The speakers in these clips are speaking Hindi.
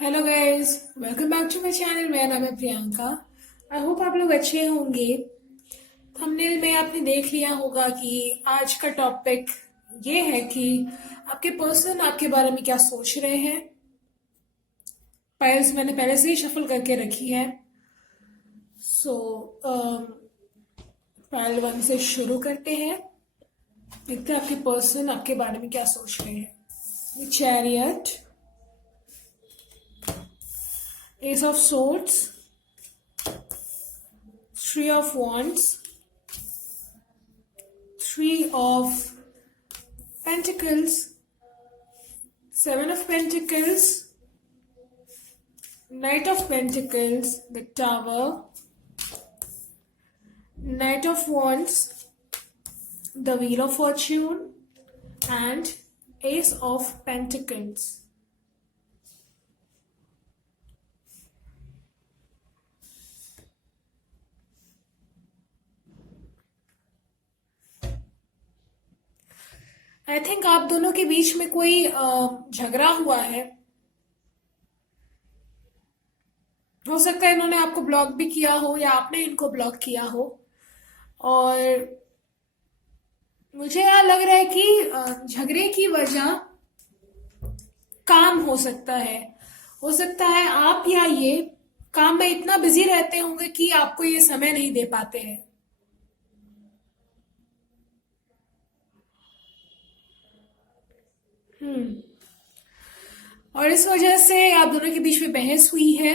Hello guys, welcome back to my channel. मेरा नाम है प्रियंका। आई होप आप लोग अच्छे होंगे। थंबनेल में आपने देख लिया होगा कि आज का टॉपिक ये है कि आपके पर्सन आपके बारे में क्या सोच रहे हैं। फाइल्स मैंने पहले से ही शफल करके रखी है। सो फाइल 1 से शुरू करते हैं। देखते हैं आपके पर्सन आपके बारे में क्या सोच रहे हैं। Chariot, S of swords, three of wands, Three of Pentacles, Seven of Pentacles, Knight of Pentacles, the Tower, Knight of Wands, the Wheel of Fortune, and Ace of Pentacles. I think आप दोनों के बीच में कोई झगड़ा हुआ है। हो सकता है इन्होंने आपको ब्लॉक भी किया हो या आपने इनको ब्लॉक किया हो। और मुझे यहाँ लग रहा है कि झगड़े की वजह काम हो सकता है। हो सकता है आप या ये काम में इतना बिजी रहते होंगे कि आपको ये समय नहीं दे पाते हैं। और इस वजह से आप दोनों के बीच में बहस हुई है।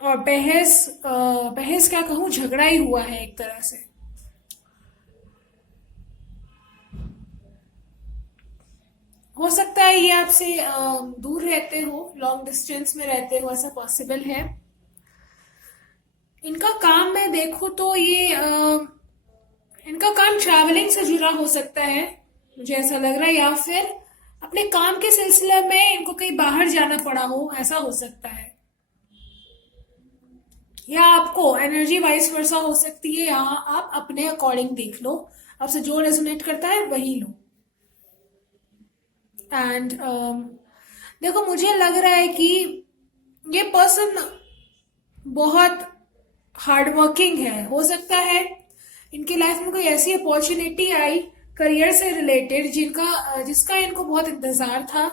और बहस क्या कहूँ, झगड़ा ही हुआ है एक तरह से। हो सकता है ये आपसे दूर रहते हो, लॉन्ग डिस्टेंस में रहते हो, ऐसा पॉसिबल है। इनका काम मैं देखूं तो ये इनका काम ट्रैवलिंग से जुड़ा हो सकता है, मुझे ऐसा लग रहा है। या फिर अपने काम के सिलसिले में इनको कहीं बाहर जाना पड़ा हो, ऐसा हो सकता है। या आपको एनर्जी वाइस वर्सा हो सकती है, या आप अपने अकॉर्डिंग देख लो। आपसे जो रेजोनेट करता है वही लो। एंड देखो, मुझे लग रहा है कि ये पर्सन बहुत हार्ड वर्किंग है। हो सकता है इनकी लाइफ में कोई ऐसी अपॉर्चुनिटी आई करियर से रिलेटेड जिसका इनको बहुत इंतजार था।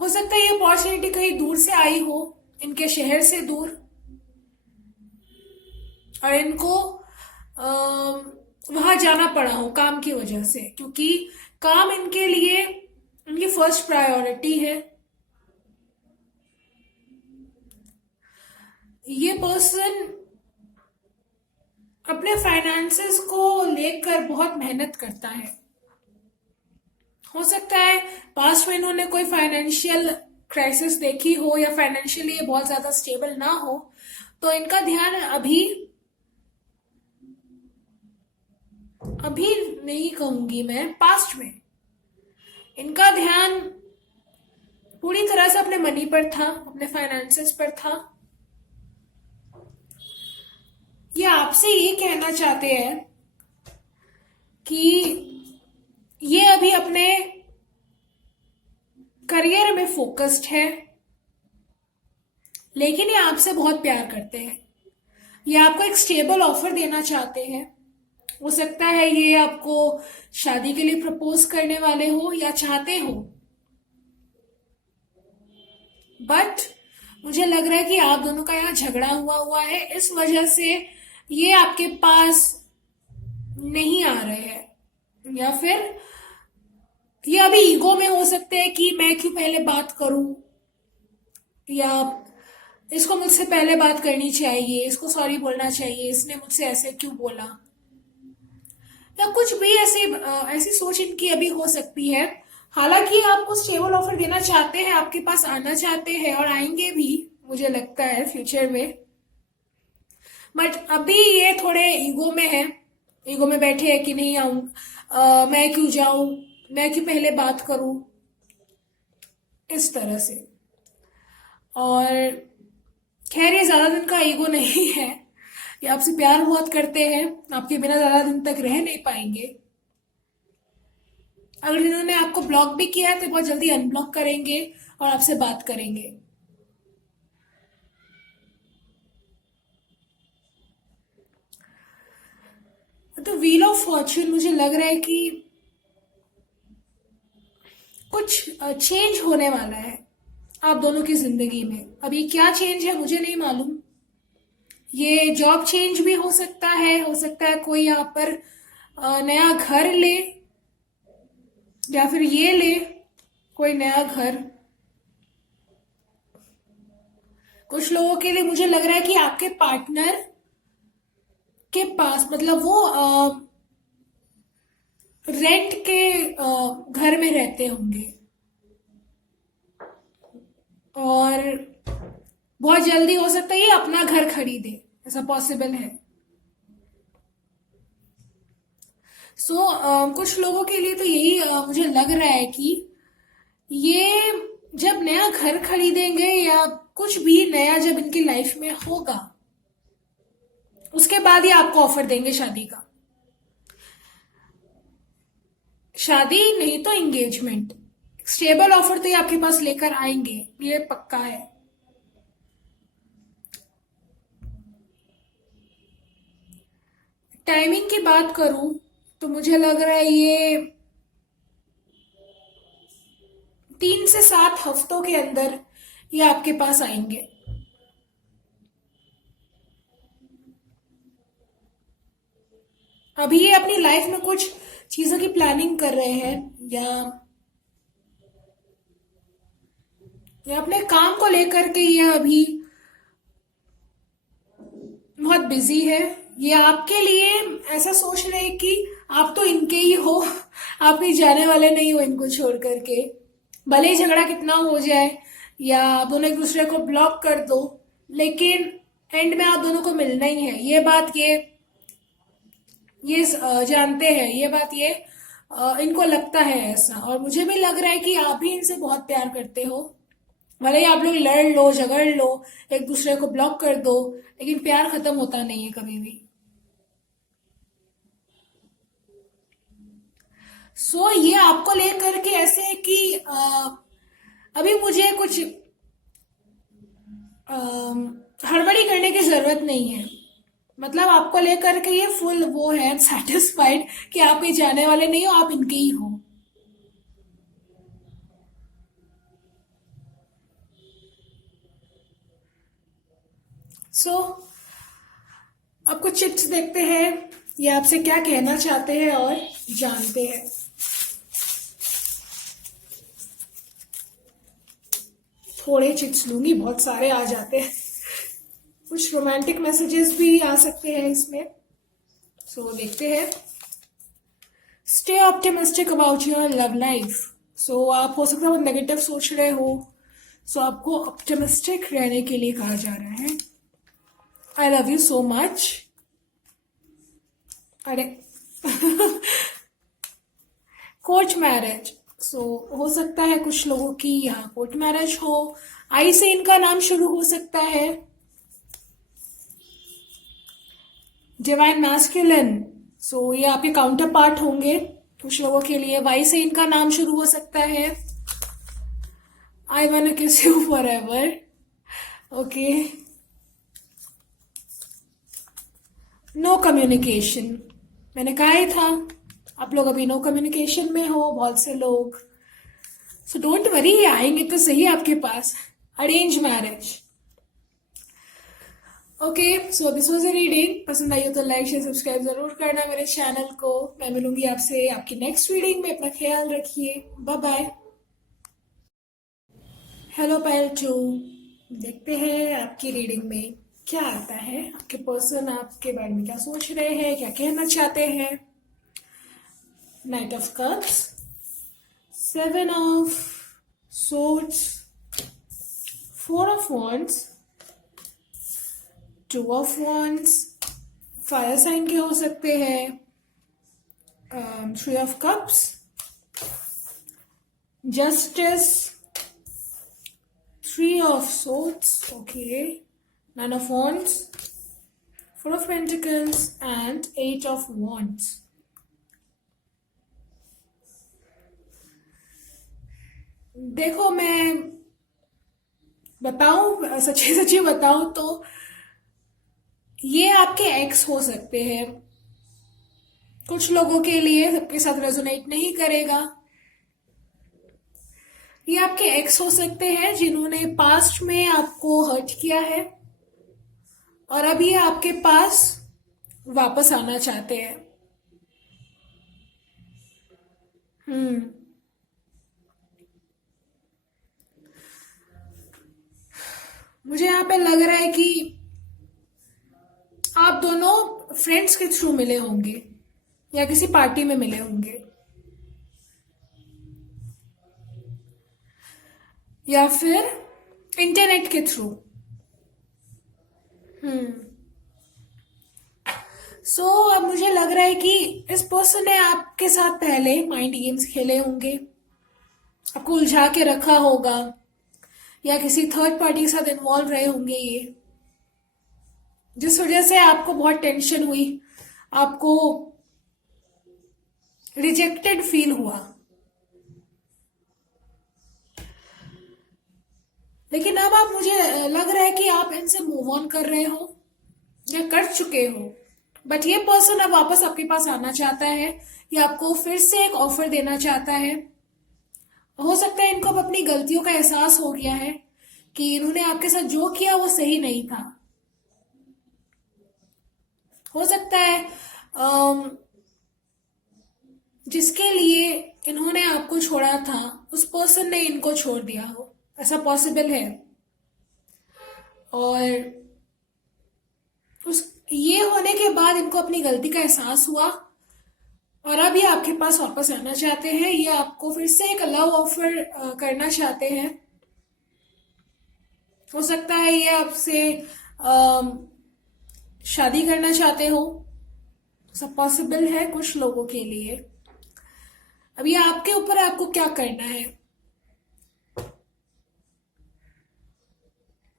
हो सकता है ये अपॉर्चुनिटी कहीं दूर से आई हो, इनके शहर से दूर, और इनको वहां जाना पड़ा हो काम की वजह से, क्योंकि काम इनके लिए इनकी फर्स्ट प्रायोरिटी है। ये पर्सन अपने फाइनेंसेस को लेकर बहुत मेहनत करता है। हो सकता है पास्ट में इन्होंने कोई फाइनेंशियल क्राइसिस देखी हो, या फाइनेंशियली ये बहुत ज्यादा स्टेबल ना हो, तो इनका ध्यान अभी अभी नहीं कहूंगी मैं, पास्ट में इनका ध्यान पूरी तरह से अपने मनी पर था, अपने फाइनेंसेस पर था। ये आपसे ये कहना चाहते हैं कि ये अभी अपने करियर में फोकस्ड है, लेकिन ये आपसे बहुत प्यार करते हैं। ये आपको एक स्टेबल ऑफर देना चाहते हैं। हो सकता है ये आपको शादी के लिए प्रपोज करने वाले हो या चाहते हो, बट मुझे लग रहा है कि आप दोनों का यहाँ झगड़ा हुआ है। इस वजह से ये आपके पास नहीं आ रहे हैं, या फिर ये अभी ईगो में हो सकते हैं कि मैं क्यों पहले बात करूं, या इसको मुझसे पहले बात करनी चाहिए, इसको सॉरी बोलना चाहिए, इसने मुझसे ऐसे क्यों बोला, या कुछ भी ऐसी सोच इनकी अभी हो सकती है। हालांकि आपको स्टेबल ऑफर देना चाहते हैं, आपके पास आना चाहते हैं और आएंगे भी, मुझे लगता है फ्यूचर में। बट अभी ये थोड़े ईगो में है, ईगो में बैठे हैं कि नहीं आऊं, मैं क्यों जाऊं, मैं क्यों पहले बात करूं, इस तरह से। और खैर, ये ज्यादा दिन का ईगो नहीं है, ये आपसे प्यार बहुत करते हैं, आपके बिना ज्यादा दिन तक रह नहीं पाएंगे। अगर इन्होंने आपको ब्लॉक भी किया है तो बहुत जल्दी अनब्लॉक करेंगे और आपसे बात करेंगे। तो व्हील ऑफ फॉर्च्यून, मुझे लग रहा है कि कुछ चेंज होने वाला है आप दोनों की जिंदगी में। अब ये क्या चेंज है मुझे नहीं मालूम। ये जॉब चेंज भी हो सकता है कोई यहाँ पर नया घर ले, या फिर ये ले कोई नया घर। कुछ लोगों के लिए मुझे लग रहा है कि आपके पार्टनर के पास, मतलब वो रेंट के घर में रहते होंगे और बहुत जल्दी हो सकता है ये अपना घर खरीदे, ऐसा पॉसिबल है। कुछ लोगों के लिए तो यही मुझे लग रहा है कि ये जब नया घर खरीदेंगे या कुछ भी नया जब इनकी लाइफ में होगा, उसके बाद ही आपको ऑफर देंगे शादी का। शादी नहीं तो एंगेजमेंट, स्टेबल ऑफर तो ये आपके पास लेकर आएंगे, ये पक्का है। टाइमिंग की बात करूं तो मुझे लग रहा है ये 3 से 7 हफ्तों के अंदर ये आपके पास आएंगे। अभी ये अपनी लाइफ में कुछ चीजों की प्लानिंग कर रहे हैं, या अपने काम को लेकर के ये अभी बहुत बिजी है। ये आपके लिए ऐसा सोच रहे हैं कि आप तो इनके ही हो, आप कहीं जाने वाले नहीं हो इनको छोड़ करके। भले ही झगड़ा कितना हो जाए या आप दोनों एक दूसरे को ब्लॉक कर दो, लेकिन एंड में आप दोनों को मिलना ही है। ये बात ये जानते हैं, ये बात ये इनको लगता है ऐसा। और मुझे भी लग रहा है कि आप भी इनसे बहुत प्यार करते हो। भले ही आप लोग लड़ लो, झगड़ लो, एक दूसरे को ब्लॉक कर दो, लेकिन प्यार खत्म होता नहीं है कभी भी। ये आपको लेकर के ऐसे है कि अभी मुझे कुछ हड़बड़ी करने की जरूरत नहीं है। मतलब आपको लेकर के ये फुल वो है सेटिस्फाइड कि आप कहीं जाने वाले नहीं हो, आप इनके ही हो। अब कुछ चिट्स देखते हैं ये आपसे क्या कहना चाहते हैं और जानते हैं। थोड़े चिट्स लूंगी, बहुत सारे आ जाते हैं। कुछ रोमांटिक मैसेजेस भी आ सकते हैं इसमें। देखते हैं। Stay optimistic about your love life. आप हो सकता है बहुत नेगेटिव सोच रहे हो, आपको ऑप्टिमिस्टिक रहने के लिए कहा जा रहा है। I love you so much. अरे कोर्ट मैरिज, हो सकता है कुछ लोगों की यहाँ कोर्ट मैरिज हो। आई से इनका नाम शुरू हो सकता है। डिवाइन मैस्कुलिन, ये आपके काउंटर पार्ट होंगे कुछ लोगों के लिए। वाई से इनका नाम शुरू हो सकता है। I want to kiss you forever. Okay. No communication, मैंने कहा ही था आप लोग अभी नो कम्युनिकेशन में हो बहुत से लोग। डोंट वरी, आएंगे तो सही आपके पास। Arrange marriage. Okay, this was a reading. पसंद आई हो तो लाइक शेयर सब्सक्राइब जरूर करना मेरे चैनल को। मैं मिलूंगी आपसे आपकी नेक्स्ट रीडिंग में। अपना ख्याल रखिए, बाय बाय। हेलो पायल 2, देखते हैं आपकी रीडिंग में क्या आता है। आपके पर्सन आपके बारे में क्या सोच रहे हैं, क्या कहना चाहते हैं। Knight of cups, 7 of swords, 4 of wands, 2 of wands, fire sign के हो सकते हैं। 3 of cups, justice, 3 of swords, okay, 9 of wands, Four of Pentacles and Eight of Wands. देखो, मैं बताऊं, सच्ची सच्ची बताऊं तो ये आपके एक्स हो सकते हैं। कुछ लोगों के लिए सबके साथ रेजोनेट नहीं करेगा। ये आपके एक्स हो सकते हैं जिन्होंने पास्ट में आपको हर्ट किया है और अब ये आपके पास वापस आना चाहते हैं। मुझे यहाँ पे लग रहा है कि आप दोनों फ्रेंड्स के थ्रू मिले होंगे या किसी पार्टी में मिले होंगे या फिर इंटरनेट के थ्रू। अब मुझे लग रहा है कि इस पर्सन ने आपके साथ पहले माइंड गेम्स खेले होंगे, आपको उलझा के रखा होगा या किसी थर्ड पार्टी के साथ इन्वॉल्व रहे होंगे ये, जिस वजह से आपको बहुत टेंशन हुई, आपको रिजेक्टेड फील हुआ। लेकिन अब आप, मुझे लग रहा है कि आप इनसे मूव ऑन कर रहे हो या कर चुके हो, बट ये पर्सन अब वापस आपके पास आना चाहता है या आपको फिर से एक ऑफर देना चाहता है। हो सकता है इनको अब अपनी गलतियों का एहसास हो गया है कि इन्होंने आपके साथ जो किया वो सही नहीं था। हो सकता है जिसके लिए इन्होंने आपको छोड़ा था उस पर्सन ने इनको छोड़ दिया हो, ऐसा पॉसिबल है। और उस ये होने के बाद इनको अपनी गलती का एहसास हुआ और अब ये आपके पास वापस आना चाहते हैं। ये आपको फिर से एक लव ऑफर करना चाहते हैं। हो सकता है ये आपसे शादी करना चाहते हो, सब पॉसिबल है कुछ लोगों के लिए। अब ये आपके ऊपर है, आपको क्या करना है।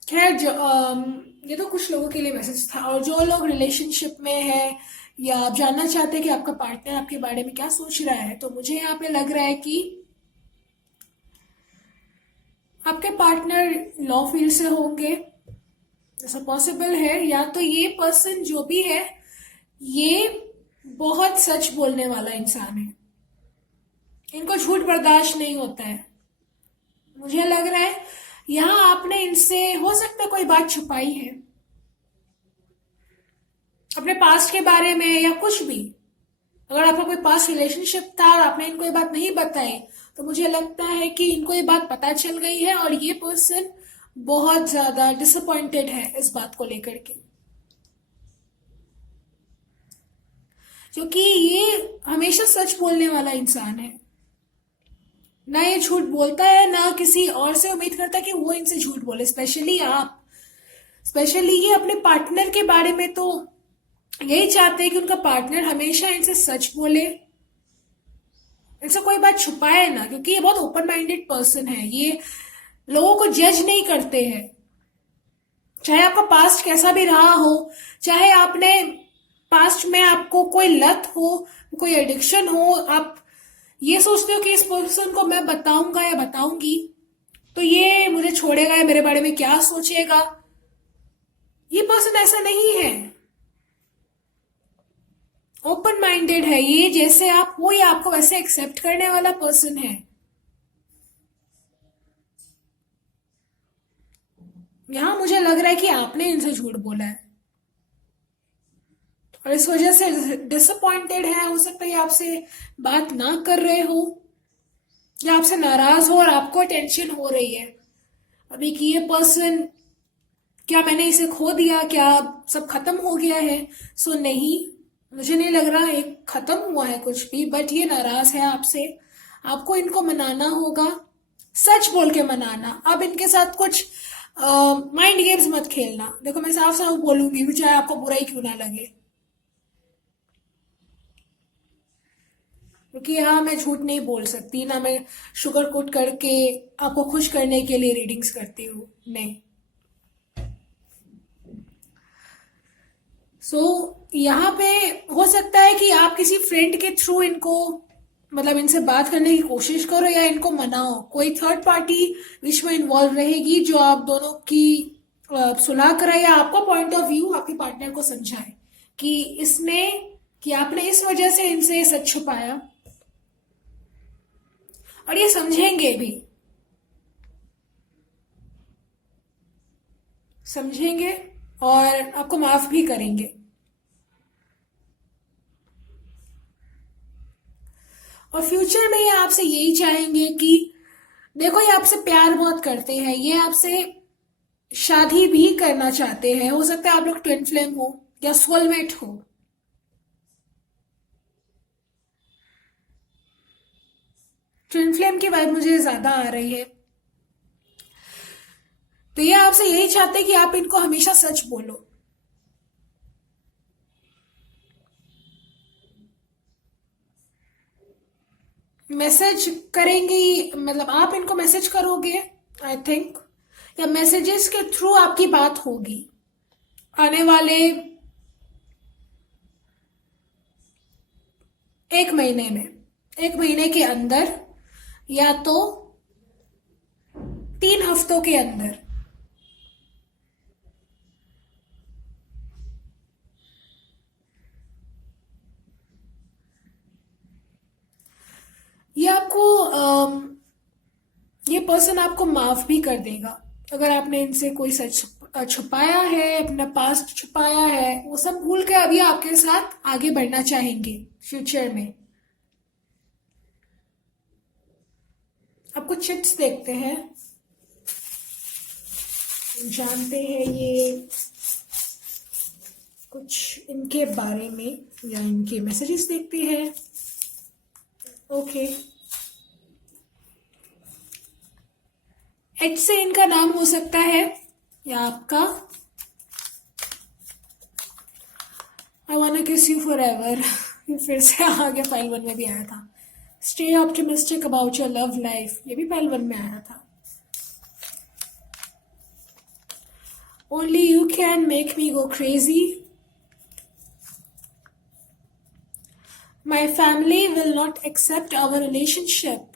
खैर, ये तो कुछ लोगों के लिए मैसेज था। और जो लोग रिलेशनशिप में है या आप जानना चाहते हैं कि आपका पार्टनर आपके बारे में क्या सोच रहा है, तो मुझे यहाँ पे लग रहा है कि आपके पार्टनर लॉ फील्ड से होंगे, ऐसा पॉसिबल है। या तो ये पर्सन जो भी है ये बहुत सच बोलने वाला इंसान है, इनको झूठ बर्दाश्त नहीं होता है। मुझे लग रहा है यहां आपने इनसे, हो सकता है कोई बात छुपाई है अपने पास्ट के बारे में या कुछ भी। अगर आपका कोई पास्ट रिलेशनशिप था और आपने इनको ये बात नहीं बताई, तो मुझे लगता है कि इनको ये बात पता चल गई है और ये पर्सन बहुत ज्यादा डिसअपॉइंटेड है इस बात को लेकर के, क्योंकि ये हमेशा सच बोलने वाला इंसान है। ना ये झूठ बोलता है, ना किसी और से उम्मीद करता कि वो इनसे झूठ बोले। स्पेशली ये अपने पार्टनर के बारे में तो यही चाहते हैं कि उनका पार्टनर हमेशा इनसे सच बोले, इनसे कोई बात छुपाए ना, क्योंकि ये बहुत ओपन माइंडेड पर्सन है। ये लोगों को जज नहीं करते हैं, चाहे आपका पास्ट कैसा भी रहा हो, चाहे आपने पास्ट में आपको कोई लत हो, कोई एडिक्शन हो, आप ये सोचते हो कि इस पर्सन को मैं बताऊंगा या बताऊंगी तो ये मुझे छोड़ेगा या मेरे बारे में क्या सोचेगा। ये पर्सन ऐसा नहीं है, ओपन माइंडेड है। ये जैसे आप हो या आपको वैसे एक्सेप्ट करने वाला पर्सन है। यहां मुझे लग रहा है कि आपने इनसे झूठ बोला है और इस वजह से डिसअपॉइंटेड है। हो सकता है आपसे बात ना कर रहे हो या आपसे नाराज हो और आपको टेंशन हो रही है अभी कि ये पर्सन, क्या मैंने इसे खो दिया, क्या सब खत्म हो गया है। सो नहीं, मुझे नहीं लग रहा एक खत्म हुआ है कुछ भी, बट ये नाराज है आपसे। आपको इनको मनाना होगा, सच बोल के मनाना। अब इनके साथ कुछ माइंड गेम्स मत खेलना। देखो, मैं साफ साफ बोलूंगी, चाहे आपको बुरा ही क्यों ना लगे, क्योंकि यहाँ मैं झूठ नहीं बोल सकती, ना मैं शुगर कोट करके आपको खुश करने के लिए रीडिंग्स करती हूँ, नहीं। सो यहाँ पे हो सकता है कि आप किसी फ्रेंड के थ्रू इनको मतलब इनसे बात करने की कोशिश करो या इनको मनाओ। कोई थर्ड पार्टी बीच में इन्वॉल्व रहेगी जो आप दोनों की सुलह कराए या आपका पॉइंट ऑफ व्यू आपके पार्टनर को समझाए कि इसने कि आपने इस वजह से इनसे सच छुपाया, और ये समझेंगे भी, समझेंगे और आपको माफ भी करेंगे। और फ्यूचर में ये आपसे यही चाहेंगे कि देखो ये आपसे प्यार बहुत करते हैं, ये आपसे शादी भी करना चाहते हैं। हो सकता है आप लोग ट्विन फ्लेम हो या सोलमेट हो। ट्विन फ्लेम की वाइब मुझे ज्यादा आ रही है। तो ये आपसे यही चाहते हैं कि आप इनको हमेशा सच बोलो। मैसेज करेंगे मतलब आप इनको मैसेज करोगे आई थिंक, या मैसेजेस के थ्रू आपकी बात होगी आने वाले 1 महीने में, 1 महीने के अंदर या तो 3 हफ्तों के अंदर। ये आपको ये पर्सन आपको माफ भी कर देगा अगर आपने इनसे कोई सच छुपाया है, अपना पास्ट छुपाया है, वो सब भूल के अभी आपके साथ आगे बढ़ना चाहेंगे फ्यूचर में। आप कुछ चिट्स देखते हैं, जानते हैं ये कुछ इनके बारे में या इनके मैसेजेस देखते हैं। ओके, एच से इनका नाम हो सकता है या आपका। आई वांना किस यू फॉर एवर, ये फिर से आगे फाइल 1 में भी आया था। Stay optimistic about your love life, ये भी फाइल 1 में आया था। Only you can make me go crazy, my family will not accept our relationship,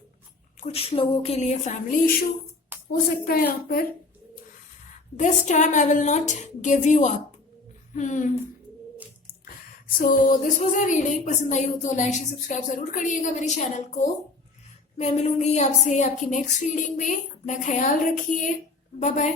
कुछ लोगों के लिए फैमिली इशू हो सकता है यहाँ पर। This time I will not give you up. So this was a reading. पसंद आई हो तो लाइक शेयर सब्सक्राइब जरूर करिएगा मेरे चैनल को। मैं मिलूंगी आपसे आपकी नेक्स्ट रीडिंग में। अपना ख्याल रखिए। Bye bye.